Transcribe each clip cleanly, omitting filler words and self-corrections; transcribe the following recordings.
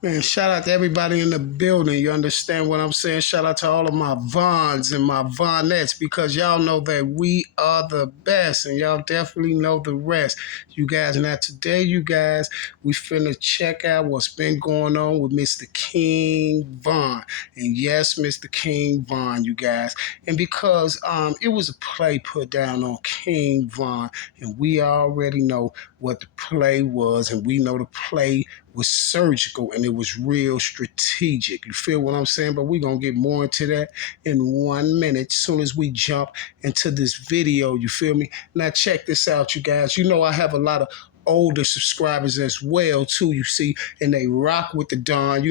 Man, shout out to everybody in the building. You understand what I'm saying? Shout out to all of my Vons and my Vonettes because y'all know that we are the best and y'all definitely know the rest. You guys, now today, you guys, we finna check out what's been going on with Mr. King Von. And yes, Mr. King Von, you guys. And because it was a play put down on King Von, and we already know what the play was, and we know the play was surgical and it was real strategic. You feel what I'm saying? But we're going to get more into that in 1 minute as soon as we jump into this video. You feel me? Now, check this out, you guys. You know, I have a lot of older subscribers as well too, you see, and they rock with the Don,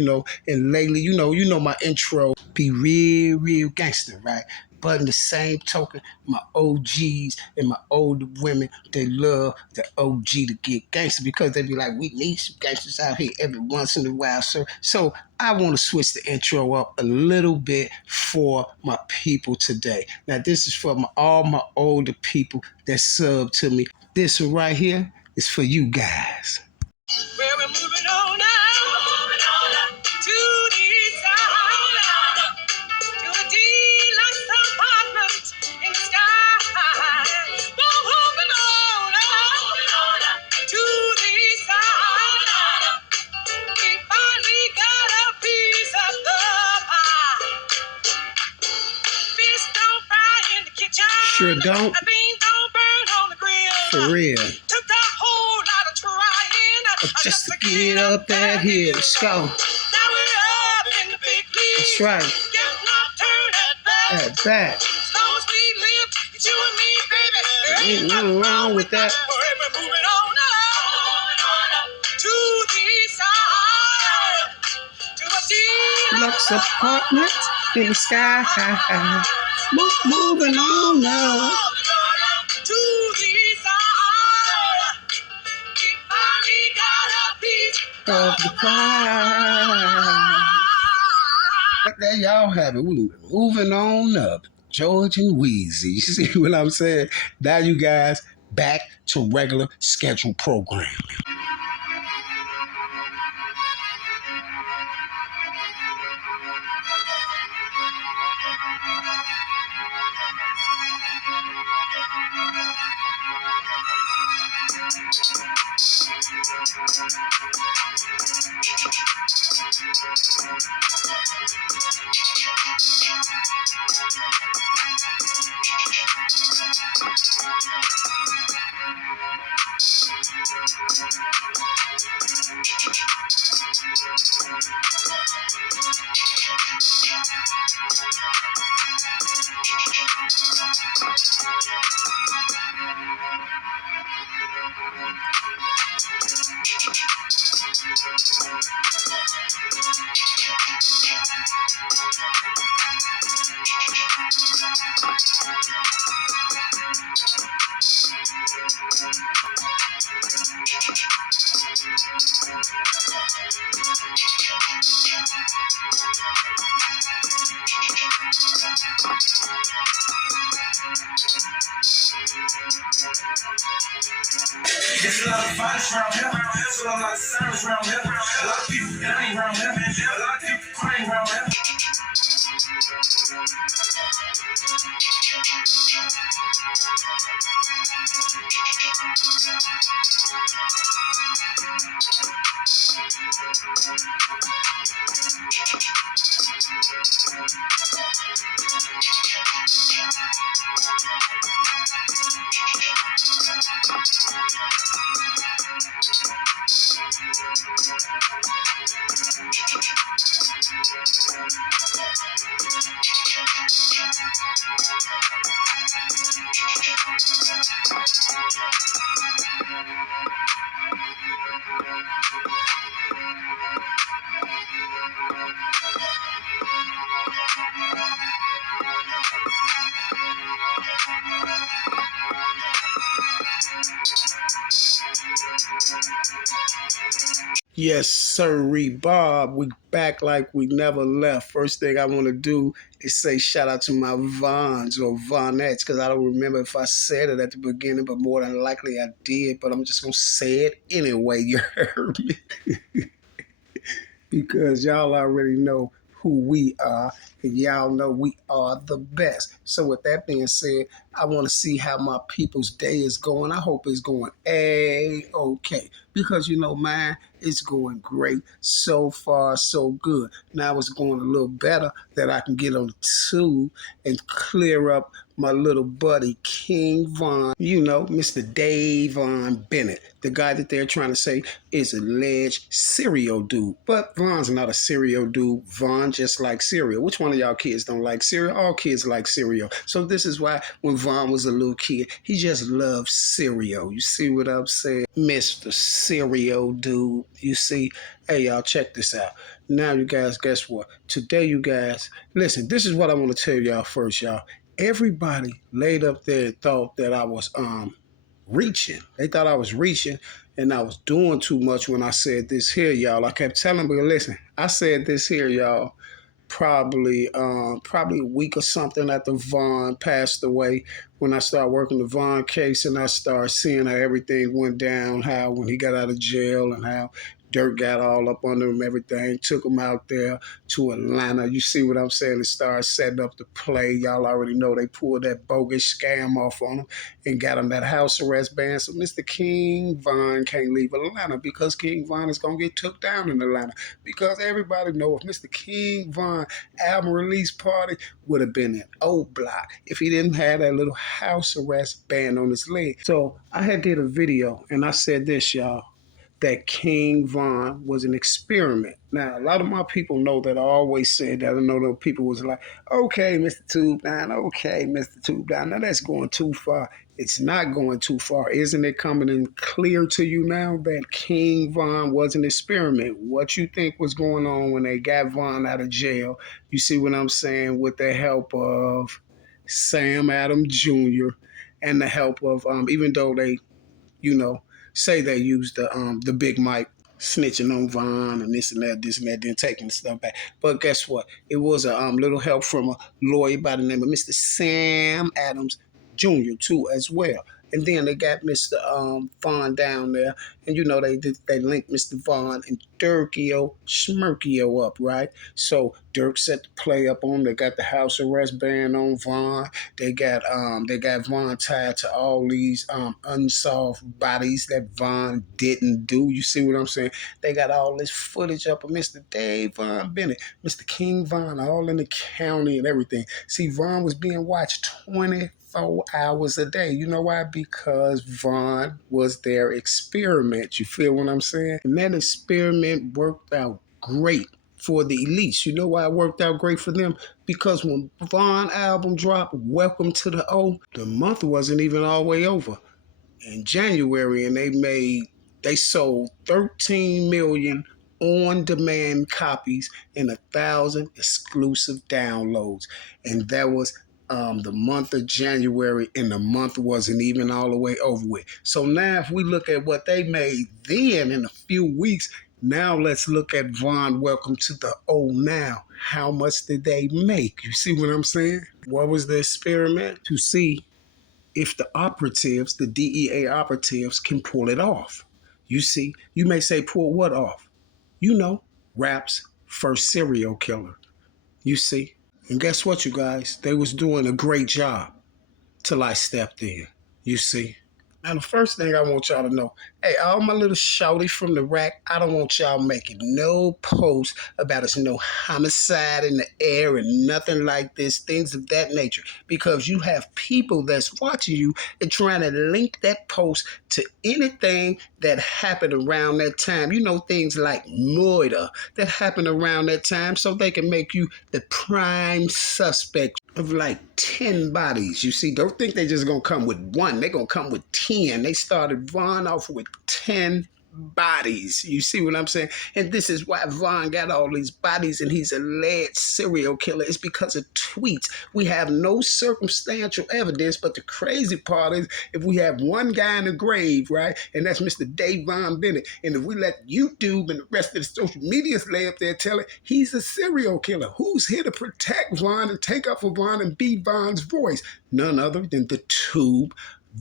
and lately, you know my intro be real gangster, right? But in the same token, my OGs and my older women, they love the OG to get gangster because they be like, we need some gangsters out here every once in a while, sir. So I want to switch the intro up a little bit for my people today. Now, this is for all my older people that sub to me. This one right here is for you guys. Well, we're moving on now. Moving on up to the side. To a deluxe apartment in the sky. Moving on up to the side. We finally got a piece of the pie. Fish don't fry in the kitchen. Sure don't. A bean don't burn on the grill. For real. Took a whole lot of trying just to get up that hill. Let's go. Now we're up in the big league. That's right. Getting our turn at bat. As long as we live, it's you and me, baby. There ain't nothing wrong with that. We're moving on up to the side. To a deluxe apartment in the sky. Moving on up to the side. We finally got a piece of the pie. There y'all have it. We moving on up. George and Wheezy. You see what I'm saying? Now you guys back to regular scheduled programming. There's a lot of violence around here. There's a lot of silence around here. A lot of people dying around here. A lot of people crying around here. Yes, sirree, Bob. We back like we never left. First thing I want to do is say shout out to my Vons or Vonettes because I don't remember if I said it at the beginning, but more than likely I did. But I'm just gonna say it anyway. You heard me. because y'all already know who we are, and y'all know we are the best. So with that being said, I want to see how my people's day is going. I hope it's going A-okay, because you know mine is going great. So far so good. Now it's going a little better that I can get on the tube and clear up my little buddy King Von, you know, Mr. Dave Von Bennett, the guy that they're trying to say is alleged serial dude. But Von's not a serial dude. Von just likes cereal. Which one of y'all kids don't like cereal? All kids like cereal. So this is why when Von was a little kid, he just loved cereal. You see what I'm saying? Mr. Cereal dude. You see? Hey, y'all, check this out. Now, you guys, guess what? Today, you guys, listen, this is what I want to tell y'all first, y'all. Everybody laid up there and thought that I was reaching. They thought I was reaching and I was doing too much when I said this here, y'all. I kept telling them, listen, I said this here, y'all, probably a week or something after Vaughn passed away, when I started working the Vaughn case and I started seeing how everything went down, how when he got out of jail and how dirt got all up under him, everything, took him out there to Atlanta. You see what I'm saying? And started setting up the play. Y'all already know they pulled that bogus scam off on him and got him that house arrest ban. So Mr. King Von can't leave Atlanta because King Von is going to get took down in Atlanta. Because everybody know if Mr. King Von album release party would have been in O Block if he didn't have that little house arrest ban on his leg. So I had did a video and I said this, y'all, that King Von was an experiment. Now, a lot of my people know that I always said that. I know that people was like, okay, Mr. Tube Down, okay, Mr. Tube Down. Now, that's going too far. It's not going too far. Isn't it coming in clear to you now that King Von was an experiment? What you think was going on when they got Von out of jail? You see what I'm saying? With the help of Sam Adams Jr. and the help of, even though they, you know, say they used the big mic snitching on Von and this and that, then taking the stuff back. But guess what? It was a little help from a lawyer by the name of Mr. Sam Adams Jr. too as well. And then they got Mr. Von down there, and you know they linked Mr. Von and Dirkio Schmirkio up, right? So Dirk set the play up on. They got the house arrest ban on Von. They got Von tied to all these unsolved bodies that Von didn't do. You see what I'm saying? They got all this footage up of Mr. Dave Von Bennett, Mr. King Von, all in the county and everything. See, Von was being watched 24 hours a day. You know why? Because Von was their experiment. You feel what I'm saying? And that experiment worked out great for the elites. You know why it worked out great for them? Because when Von album dropped, Welcome to the O, the month wasn't even all the way over. In January, and they sold 13 million on-demand copies and 1,000 exclusive downloads. And that was the month of January, and the month wasn't even all the way over with. So now if we look at what they made then in a few weeks, now let's look at Von Welcome to the O now. How much did they make? You see what I'm saying? What was the experiment? To see if the operatives, the DEA operatives, can pull it off. You see, you may say, pull what off? You know, rap's first serial killer. You see? And guess what, you guys? They was doing a great job till I stepped in. You see? Now, the first thing I want y'all to know, hey, all my little shouty from the rack, I don't want y'all making no posts about us, no homicide in the air and nothing like this, things of that nature, because you have people that's watching you and trying to link that post to anything that happened around that time. You know, things like murder that happened around that time, so they can make you the prime suspect of like 10 bodies. You see, don't think they just gonna come with one. They're gonna come with 10. They started Von off with 10 bodies. You see what I'm saying? And this is why Von got all these bodies and he's a alleged serial killer. It's because of tweets. We have no circumstantial evidence, but the crazy part is if we have one guy in the grave, right, and that's Mr. Dave Von Bennett, and if we let YouTube and the rest of the social media lay up there telling he's a serial killer, who's here to protect Von and take up for Von and be Von's voice? None other than the tube,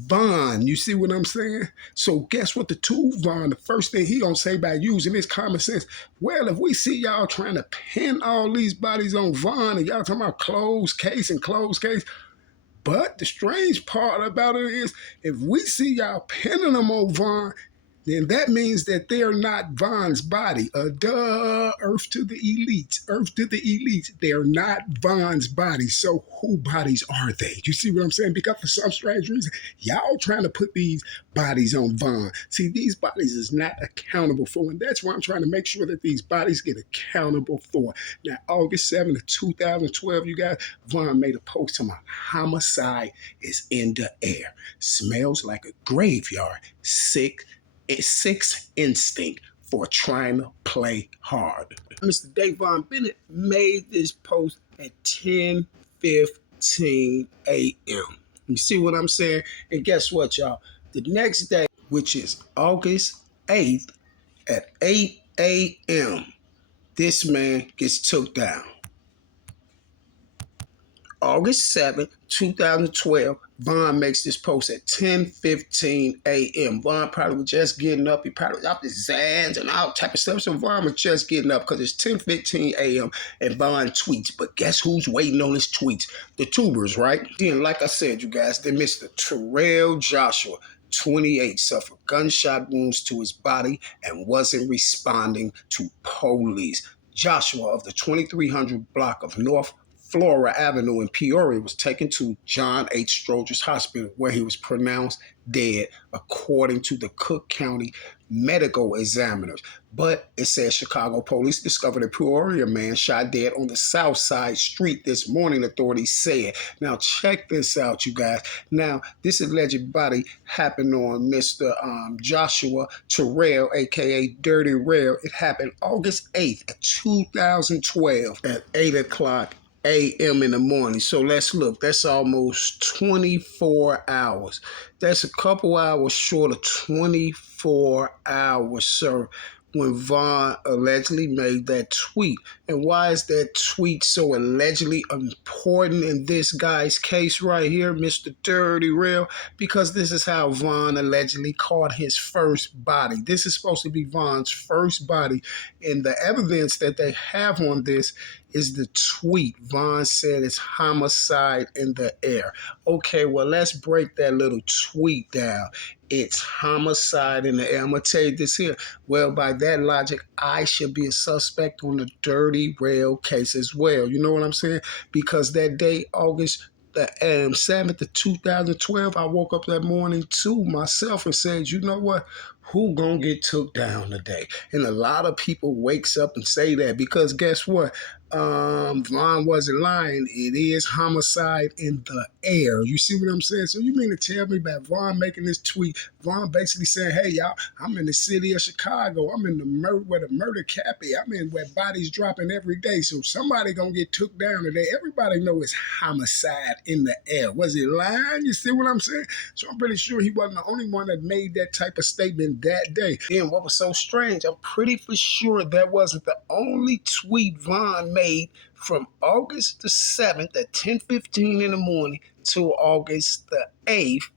Von, you see what I'm saying? So guess what the tool Von, the first thing he gonna say by using his common sense, well, if we see y'all trying to pin all these bodies on Von and y'all talking about closed case and closed case, but the strange part about it is if we see y'all pinning them on Von, then that means that they're not Von's body. Duh, Earth to the elites. Earth to the elites. They're not Von's body. So who bodies are they? You see what I'm saying? Because for some strange reason, y'all trying to put these bodies on Von. See, these bodies is not accountable for, and that's why I'm trying to make sure that these bodies get accountable for. Now, August 7th of 2012, you guys, Von made a post to my homicide is in the air. Smells like a graveyard. Sixth instinct for trying to play hard. Mr. Davon Bennett made this post at 10:15 a.m. You see what I'm saying? And guess what, y'all? The next day, which is August 8th at 8 a.m., this man gets took down. August 7th, 2012, Von makes this post at 10:15 a.m. Von probably was just getting up. He probably was off his Zans and all type of stuff. So Von was just getting up because it's 10:15 a.m. and Von tweets. But guess who's waiting on his tweets? The tubers, right? Then, like I said, you guys, then Mr. Terrell Joshua, 28, suffered gunshot wounds to his body and wasn't responding to police. Joshua of the 2300 block of North Flora Avenue in Peoria was taken to John H. Stroger's Hospital, where he was pronounced dead, according to the Cook County medical examiners. But it says Chicago police discovered a Peoria man shot dead on the South Side Street this morning, authorities said. Now, check this out, you guys. Now, this alleged body happened on Mr. Joshua Terrell, a.k.a. Dirty Rail. It happened August 8th, 2012 at 8 o'clock a.m. in the morning. So let's look. That's almost 24 hours. That's a couple hours short of 24 hours, sir, when Von allegedly made that tweet. And why is that tweet so allegedly important in this guy's case right here, Mr. Dirty Rail? Because this is how Von allegedly caught his first body. This is supposed to be Von's first body. And the evidence that they have on this is the tweet. Von said it's homicide in the air. Okay, well, let's break that little tweet down. It's homicide in the air. I'm going to tell you this here. Well, by that logic, I should be a suspect on the Dirty Rail case as well. You know what I'm saying? Because that day, August the 7th of 2012, I woke up that morning to myself and said, you know what? Who gonna get took down today? And a lot of people wakes up and say that because guess what? Von wasn't lying. It is homicide in the air. You see what I'm saying? So you mean to tell me about Von making this tweet? Von basically saying, hey, y'all, I'm in the city of Chicago. I'm in where the murder cap is. I'm in where bodies dropping every day. So somebody gonna get took down today. Everybody know it's homicide in the air. Was he lying? You see what I'm saying? So I'm pretty sure he wasn't the only one that made that type of statement that day. Then what was so strange, I'm pretty for sure that wasn't the only tweet Von made from August the 7th at 10:15 in the morning to August the 8th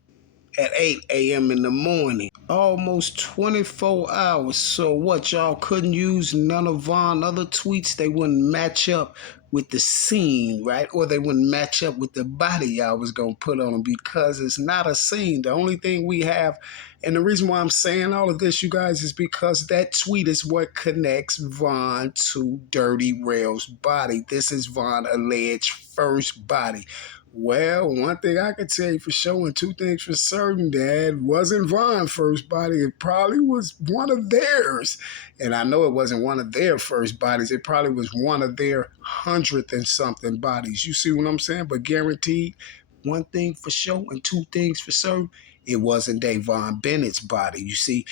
at 8 a.m. in the morning. Almost 24 hours. So what, y'all couldn't use none of Von's other tweets? They wouldn't match up with the scene, right? Or they wouldn't match up with the body y'all was going to put on them because it's not a scene. The only thing we have, and the reason why I'm saying all of this, you guys, is because that tweet is what connects Von to Dirty Rail's body. This is Von's alleged first body. Well, one thing I can tell you for sure, and two things for certain, that wasn't Von's first body. It probably was one of theirs. And I know it wasn't one of their first bodies. It probably was one of their 100th and something bodies. You see what I'm saying? But guaranteed, one thing for sure and two things for certain, it wasn't Davon Bennett's body. You see,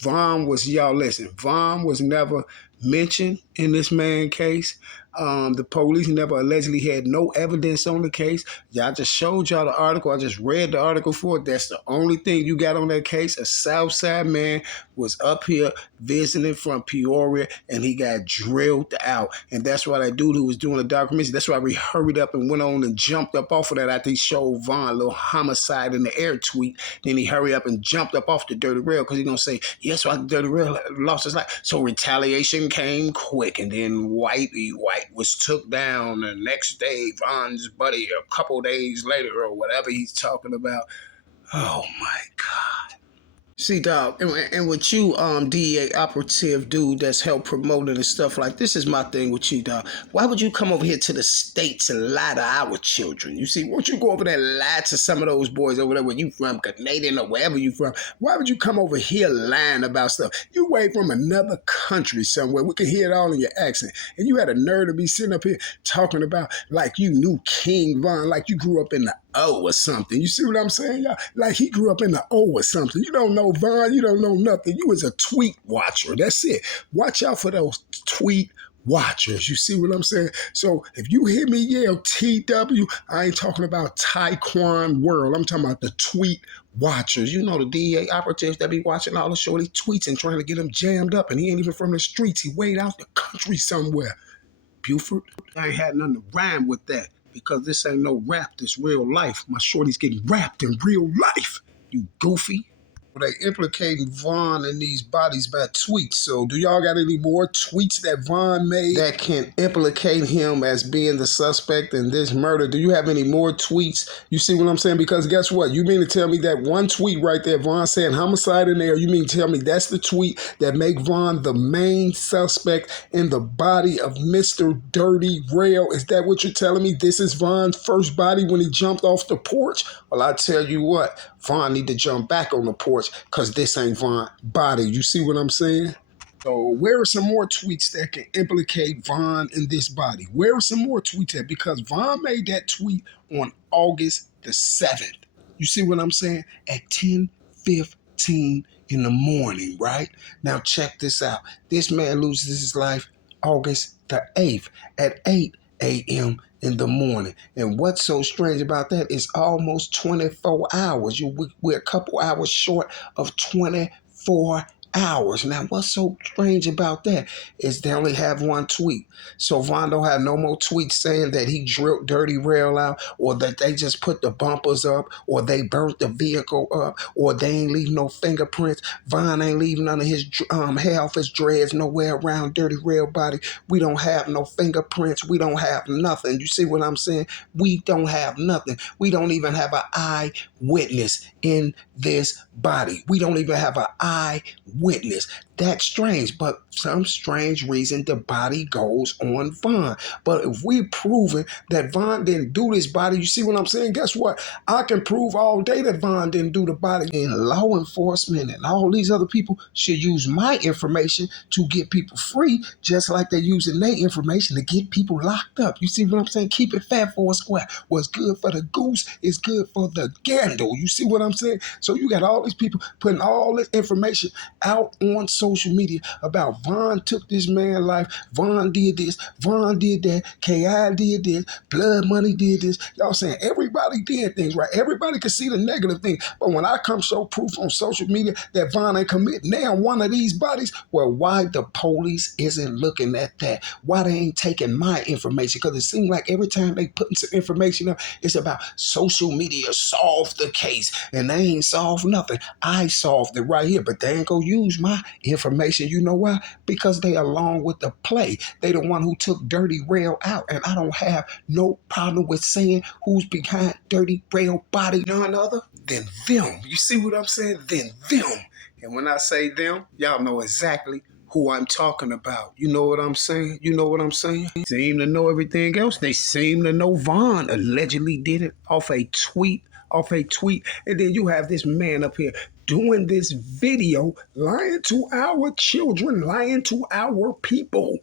Von was, y'all listen, Von was never mentioned in this man case. The police never allegedly had no evidence on the case. Y'all just showed y'all the article. I just read the article for it. That's the only thing you got on that case. A Southside man was up here visiting from Peoria and he got drilled out. And that's why that dude who was doing the documentary, that's why we hurried up and went on and jumped up off of that after he showed Vaughn a little homicide in the air tweet. Then he hurried up and jumped up off the dirty rail because he's going to say, yes, why the dirty rail lost his life. So retaliation came quick. And then White was took down the next day. Vaughn's buddy a couple days later or whatever he's talking about. Oh, my God. See, dog, and with you, DEA operative dude that's helped promoting and stuff like this is my thing with you, dog. Why would you come over here to the States and lie to our children? You see, won't you go over there and lie to some of those boys over there where you from, Canadian or wherever you from? Why would you come over here lying about stuff? You way from another country somewhere. We can hear it all in your accent. And you had a nerve to be sitting up here talking about like you knew King Von, like you grew up in the O or something. You see what I'm saying, y'all? Like he grew up in the O or something. You don't know Vaughn. You don't know nothing. You was a tweet watcher. That's it. Watch out for those tweet watchers. You see what I'm saying? So if you hear me yell TW, I ain't talking about Taekwon World. I'm talking about the tweet watchers. You know the DEA operatives that be watching all the shorty tweets and trying to get them jammed up. And he ain't even from the streets. He way out the country somewhere. Buford. I ain't had nothing to rhyme with that because this ain't no rap, this real life. My shorty's getting rapped in real life, you goofy. They implicating Vaughn in these bodies by tweets. So do y'all got any more tweets that Vaughn made that can implicate him as being the suspect in this murder? Do you have any more tweets? You see what I'm saying? Because guess what? You mean to tell me that one tweet right there, Vaughn saying homicide in there, you mean to tell me that's the tweet that make Vaughn the main suspect in the body of Mr. Dirty Rail? Is that what you're telling me? This is Vaughn's first body when he jumped off the porch? Well, I tell you what, Vaughn need to jump back on the porch because this ain't Vaughn's body. You see what I'm saying? So where are some more tweets that can implicate Vaughn in this body? Where are some more tweets at? Because Vaughn made that tweet on August the 7th. You see what I'm saying? At 10:15 in the morning, right? Now check this out. This man loses his life August the 8th at 8 a.m. in the morning. And what's so strange about that is almost 24 hours. We're a couple hours short of 24 hours. Now, what's so strange about that is they only have one tweet. So Vaughn don't have no more tweets saying that he drilled Dirty Rail out, or that they just put the bumpers up, or they burnt the vehicle up, or they ain't leave no fingerprints. Vaughn ain't leaving none of his hair off his dreads nowhere around Dirty Rail body. We don't have no fingerprints. We don't have nothing. You see what I'm saying? We don't have nothing. We don't even have an eyewitness in this body. We don't even have an eyewitness. That's strange, but some strange reason the body goes on Vaughn. But if we proving that Vaughn didn't do this body, you see what I'm saying? Guess what? I can prove all day that Vaughn didn't do the body. And law enforcement and all these other people should use my information to get people free, just like they're using their information to get people locked up. You see what I'm saying? Keep it fat for a square. What's good for the goose is good for the gander. You see what I'm saying? So you got all these people putting all this information out on social media about Vaughn took this man's life, Vaughn did this, Vaughn did that, K.I. did this, Blood Money did this. Y'all saying everybody did things, right? Everybody can see the negative thing. But when I come show proof on social media that Vaughn ain't committing now one of these bodies, well, why the police isn't looking at that? Why they ain't taking my information? Because it seems like every time they putting some information up, it's about social media solve the case. And they ain't solved nothing. I solved it right here, but they ain't gonna use my information. You know why? Because they along with the play. They the one who took Dirty Rail out, and I don't have no problem with saying who's behind Dirty Rail body, none other than them. You see what I'm saying? Than them. And when I say them, y'all know exactly who I'm talking about. You know what I'm saying? You know what I'm saying? They seem to know everything else. They seem to know Vaughn allegedly did it off a tweet. And then you have this man up here doing this video, lying to our children, lying to our people.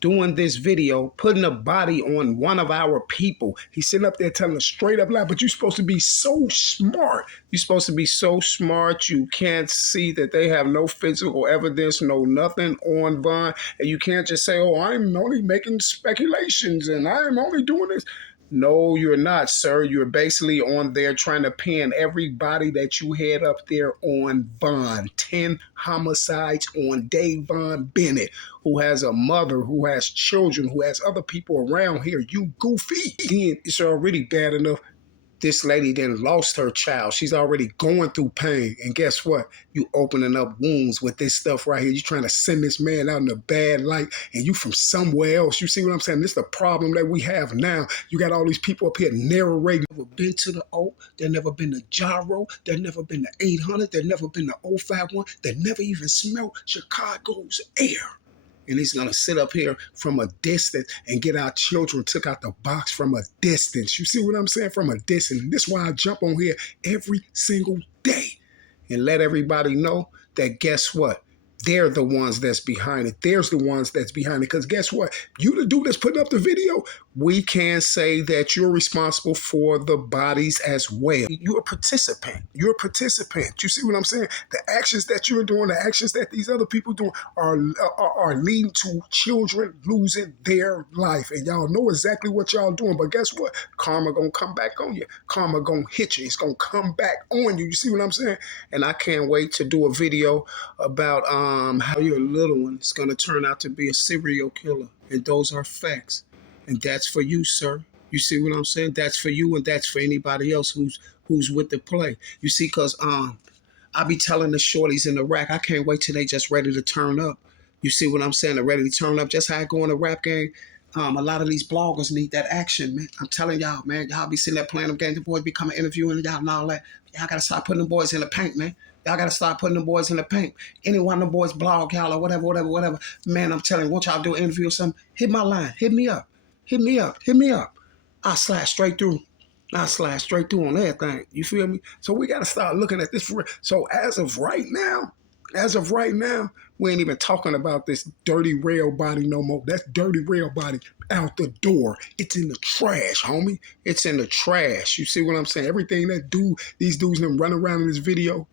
doing this video, putting a body on one of our people. He's sitting up there telling a straight up lie, but you're supposed to be so smart. You're supposed to be so smart. You can't see that they have no physical evidence, no nothing on Von. And you can't just say, oh, I'm only making speculations and I'm only doing this. No, you're not, sir. You're basically on there trying to pin everybody that you had up there on Von. 10 homicides on Davon Bennett, who has a mother, who has children, who has other people around here. You goofy. Then it's already bad enough. This lady then lost her child. She's already going through pain. And guess what? You opening up wounds with this stuff right here. You're trying to send this man out in a bad light, and you from somewhere else. You see what I'm saying? This is the problem that we have now. You got all these people up here narrating. Never been to the O. They've never been to Gyro. They've never been to 800. They've never been to 051. They never even smelled Chicago's air. And he's going to sit up here from a distance and get our children took out the box from a distance. You see what I'm saying? From a distance. And this is why I jump on here every single day and let everybody know that guess what? They're the ones that's behind it. There's the ones that's behind it. Because guess what? You the dude that's putting up the video, we can say that you're responsible for the bodies as well. You're a participant. You're a participant. You see what I'm saying? The actions that you're doing, the actions that these other people doing are leading to children losing their life. And y'all know exactly what y'all doing. But guess what? Karma gonna come back on you. Karma gonna hit you. It's gonna come back on you. You see what I'm saying? And I can't wait to do a video about how your little one is going to turn out to be a serial killer. And those are facts. And that's for you, sir. You see what I'm saying? That's for you, and that's for anybody else who's with the play. You see, because I be telling the shorties in the rack, I can't wait till they just ready to turn up. You see what I'm saying? They're ready to turn up. Just how I go in the rap game. A lot of these bloggers need that action, man. I'm telling y'all, man. Y'all be sitting there playing them games. The boys be coming interviewing y'all and all that. Y'all got to start putting them boys in the paint, man. Y'all got to start putting them boys in the paint. Any one of them boys blog y'all or whatever. Man, I'm telling you, once y'all do an interview or something, hit my line. Hit me up. I'll slide straight through. I'll slide straight through on everything. You feel me? So we got to start looking at this. So as of right now, we ain't even talking about this dirty rail body no more. That's dirty rail body out the door. It's in the trash, homie. It's in the trash. You see what I'm saying? Everything that these dudes them run around in this videos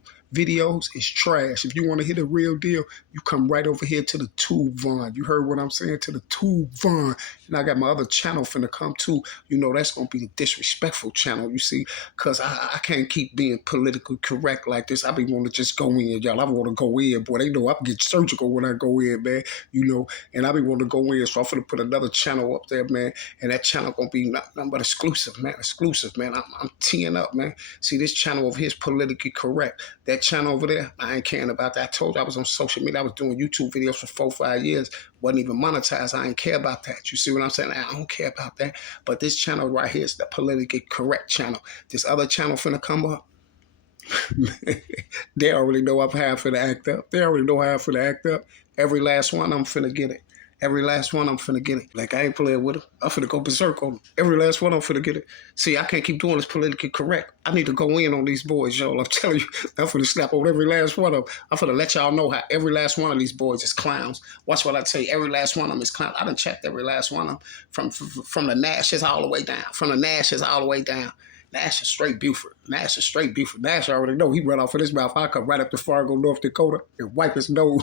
is trash. If you want to hit a real deal, you come right over here to the Tube Vaughn. You heard what I'm saying? To the Tube Vaughn. And I got my other channel finna come too. You know, that's going to be the disrespectful channel, you see, because I can't keep being politically correct like this. I be wanting to just go in, y'all. I want to go in, boy. They know I get surgical when I go in, man. You know, and I be wanting to go in, so I'm finna put another channel up there, man. And that channel going to be nothing but exclusive, man. Exclusive, man. I'm teeing up, man. See, this channel over here is politically correct. That channel over there, I ain't caring about that. I told you I was on social media. I was doing YouTube videos for 4-5 years. Wasn't even monetized. I ain't care about that. You see what I'm saying? I don't care about that. But this channel right here is the politically correct channel. This other channel finna come up. They already know I'm half for the act up. They already know half for the act up. Every last one, I'm finna get it. Every last one, I'm finna get it. Like, I ain't playing with them. I'm finna go berserk on them. Every last one, I'm finna get it. See, I can't keep doing this politically correct. I need to go in on these boys, y'all. I'm telling you, I'm finna snap on every last one of them. I'm finna let y'all know how every last one of these boys is clowns. Watch what I tell you. Every last one of them is clowns. I done checked every last one of them from the Nashes all the way down. From the Nashes all the way down. Nash is straight Buford. Nash is straight Buford. Nash already know he run off of this mouth. I come right up to Fargo, North Dakota and wipe his nose.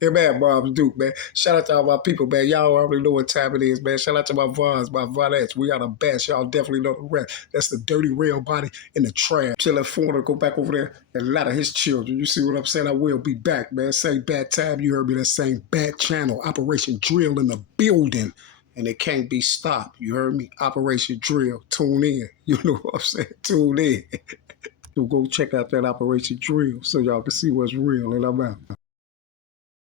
Them man moms do, man. Shout out to all my people, man. Y'all already know what time it is, man. Shout out to my Vons, my Vonettes. We are the best. Y'all definitely know the rest. That's the dirty rail body in the trash. Till that foreigner go back over there and ladder his children. You see what I'm saying? I will be back, man. Same bad time. You heard me. That same bad channel. Operation Drill in the building. And it can't be stopped. You heard me? Operation Drill. Tune in. You know what I'm saying? Tune in. So go check out that Operation Drill so y'all can see what's real. And I'm out.